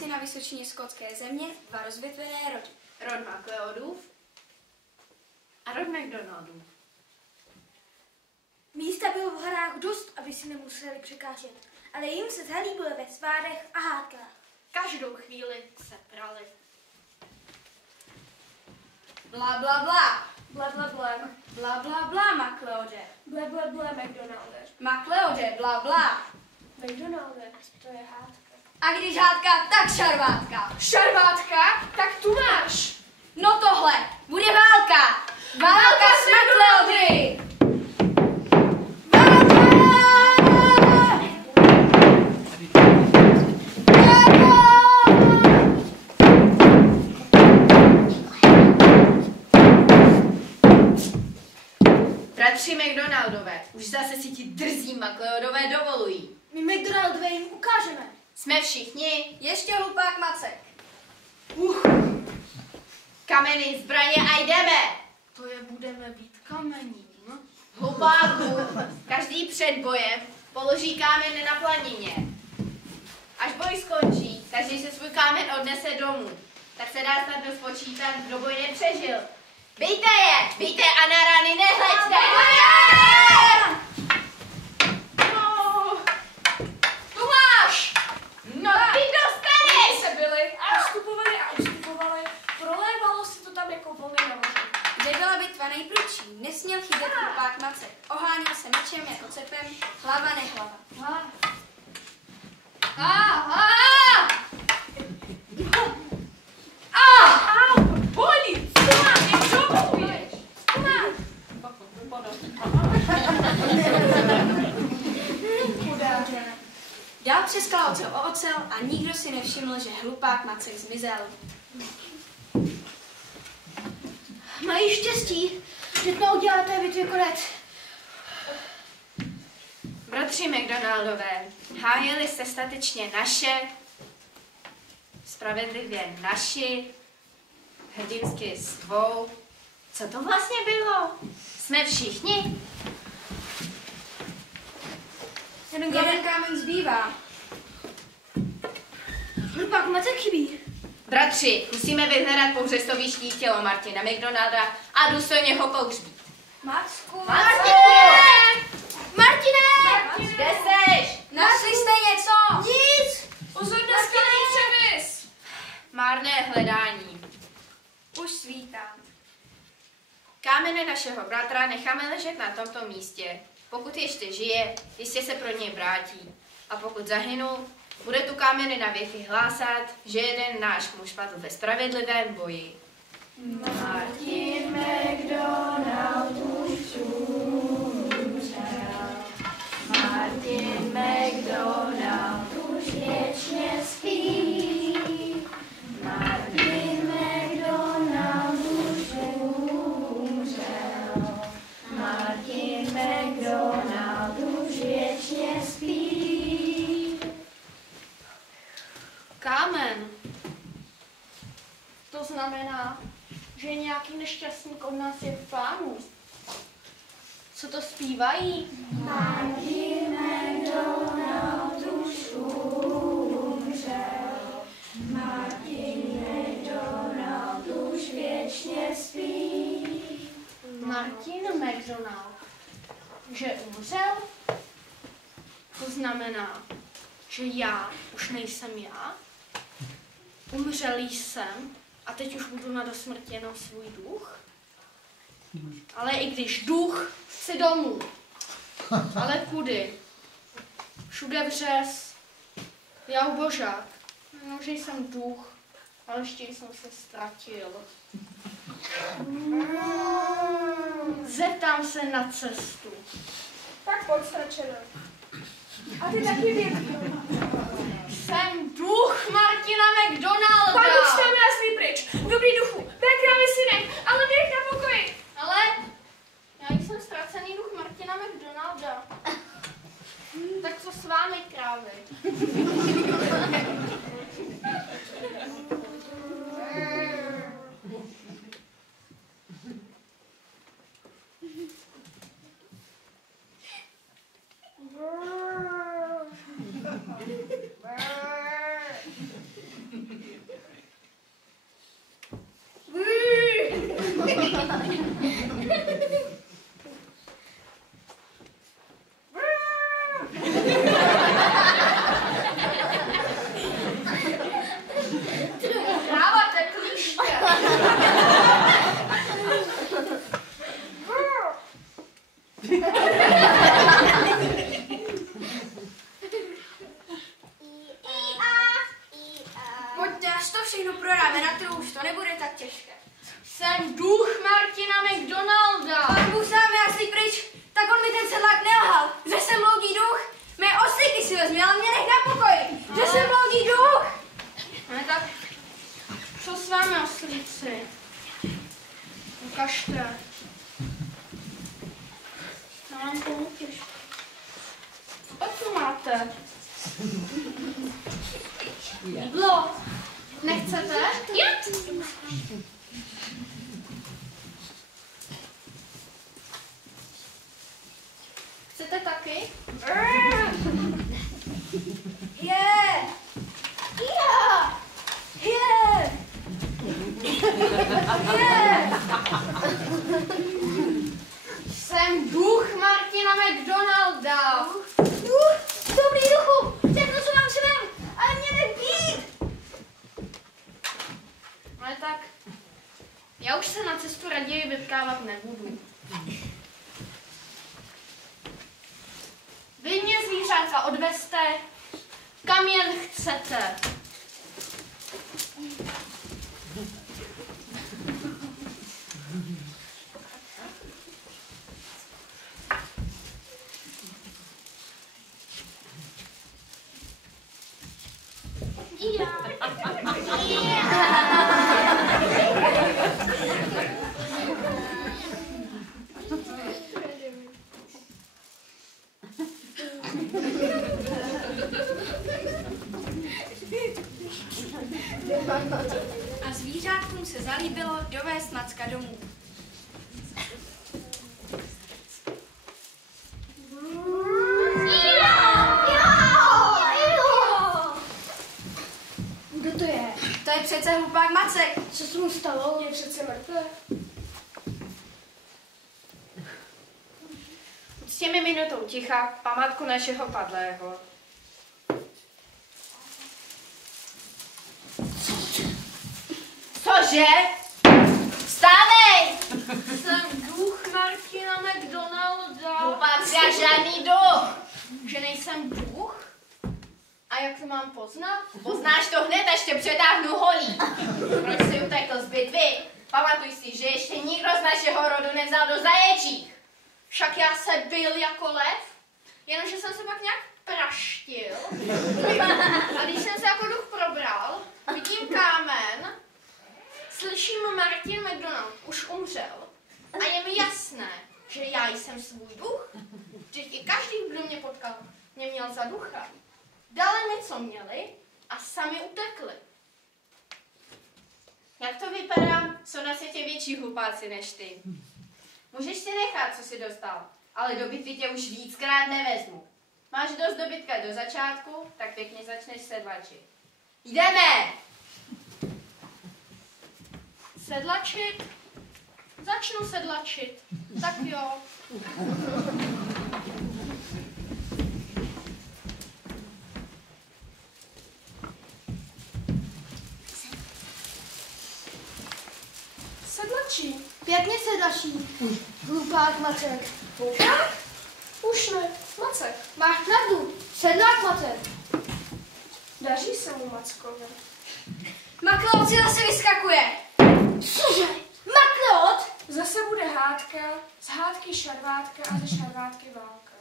si na vysočině skotské země dva rozvětvené rody. Rod MacLeodův a rod MacDonaldův. Místa bylo v horách dost, aby si nemuseli překážet, ale jim se zalíbilo ve svádech a hádkách. Každou chvíli se prali. Bla, bla, bla. Ble, ble, ble. Bla, bla, bla, MacLeode. Ble, ble, ble, McDonalde. MacLeode, bla, bla. McDonalde, to je hádka. A když hádka, tak šarvátka. Šarvátka? Tak tu máš. No tohle, bude válka. Válka s MacLeody. Bratři MacDonaldové, už zase si ti drzí MacLeodové dovolují. My McDonaldové jim ukážeme. Jsme všichni. Ještě hlupák Macek. Kameny, zbraně a jdeme. To je budeme být kamení, no? Hlupáku, každý před bojem položí kámen na planině. Až boj skončí, každý se svůj kámen odnese domů. Tak se dá snadno spočítat, kdo boj nepřežil. Bijte a na rány nehleďte! No, tu máš! No ty dostaneš! Se byli a ustupovali, prolévalo se to tam jako vlny na moři. Kde byla bitva nejprudší, nesměl chybět hlupák Macek. Oháněl se mečem jako cepem, hlava nehlava. Bolí! Co mám? Jak žobuješ? Dál přeskal ocel o ocel a nikdo si nevšiml, že hlupák Macek zmizel. Mají štěstí, že to udělá té bitvě konec. Bratři MacDonaldové, hájili jste statečně naše, spravedlivě naši, hrdinsky svou. Co to vlastně bylo? Jsme všichni? Jeden kámen zbývá. Hlupák Macek chybí. Bratři, musíme vyhledat pohřestový tělo Martina MacDonalda a důstojně ho pohřbít. Macku! Martine! Kde seš? Našli jste něco? Nic! Pozor na skvělý převis! Márné hledání. Už svítá. Kámene našeho bratra necháme ležet na tomto místě. Pokud ještě žije, jistě se pro něj vrátí. A pokud zahynul, bude tu kámeny na věky hlásat, že jeden náš muž padl ve spravedlivém boji. Martin MacDonald už umřel. Martin MacDonald už věčně spí. Martin MacDonald už umřel. Martin MacDonald už věčně spí. Kámen. To znamená, že nějaký nešťastník od nás je v plánu. Co to zpívají? Martin MacDonald už umřel. Martin MacDonald už věčně spí. Martin MacDonald. Že umřel? To znamená, že já už nejsem já? Umřel jsem a teď už budu na dosmrti jenom svůj duch? Ale i když duch, chci domů. Ale kudy? Všude vřes. Já ubožák. No, že jsem duch, ale ještě jsem se ztratil. Zeptám se na cestu. Tak pojď, stračeno. A ty taky vědí. Jsem duch Martina MacDonalda. Pan Bůh stále nás pryč. Dobrý duchu, ber krávy synek, ale běh na pokoji. Ale já jsem ztracený duch Martina MacDonalda. Tak co s vámi, krávy? nebude tak těžké. Jsem duch Martina McDonalda. Pán Bůh sám já šli pryč, tak on mi ten sedlák nelhal, že jsem loudí duch. Mé oslíky si vezmi, ale mě nech na pokoji, že jsem loudí duch. Ne, tak co s vámi, oslíci? Ukažte. Já vám pomůžu. Co tu máte? Jídlo. Nechcete? Jít. Chcete taky? Je! Jsem duch Martina McDonalda. Dobrý duchu, řeknu, co vám svém, ale mě nech být. Ale tak, já už se na cestu raději vypkávat nebudu. Vy mě, zvířátka, odvezte, kam jen chcete. A zvířátkům se zalíbilo dovést Macka domů. Kdo to je? To je přece hlupák Macek. Co se mu stalo? Je přece mrtvé. Uctěme minutou ticha památku našeho padlého. Cože? Vstávej! Jsem duch Martina McDonalda. Hlupáci a žádný duch. Že nejsem duch? A jak to mám poznat? Poznáš to hned, až tě přetáhnu holí. Proč jsi utekl z bitvy? Pamatuj si, že ještě nikdo z našeho rodu nevzal do zaječí. Však já se byl jako lev, jenomže jsem se pak nějak praštil. A když jsem se jako duch probral, vidím kámen, slyším Martin McDonald už umřel. A je mi jasné, že já jsem svůj duch. Vždyť i každý, kdo mě potkal, mě měl za ducha. Dali mi, co měli, a sami utekli. Jak to vypadá? Jsou na světě větší hlupáci než ty. Můžeš si nechat, co jsi dostal, ale do bitvy tě už víckrát nevezmu. Máš dost dobytka do začátku, tak pěkně začneš sedlačit. Jdeme! Sedlačit? Začnu sedlačit. Tak jo. Sedlačí. Pěkně sedlačí. Hlupák Macek. Hlupák? Už ne. Macek. Máš pravdu. Sedlák Macek. Daří se mu Mackovi. Makloud si zase vyskakuje. Cože? Maklot? Zase bude hádka, z hádky šarvátka a ze šarvátky válka.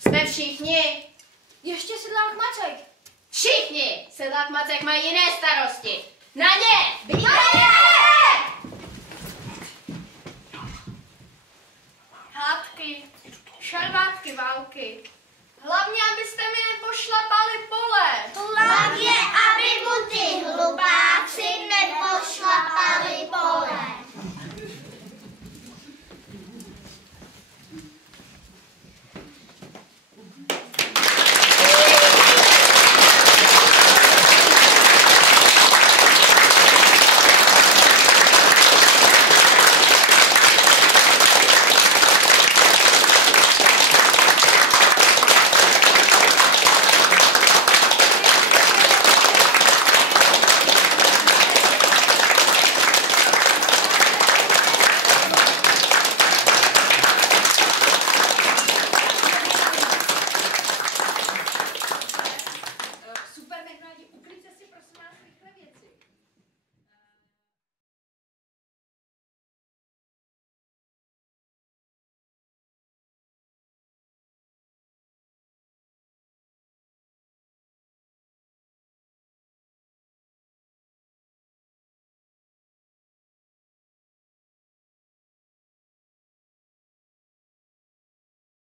Jsme všichni. Ještě sedlák Macek. Všichni! Sedlák Macek mají jiné starosti. Na ně! Bíjte! Hádky, šarvátky války. Hlavně, abyste mi nepošlapali pole. Hlavně, aby mu ty hlupáci nepošlapali pole.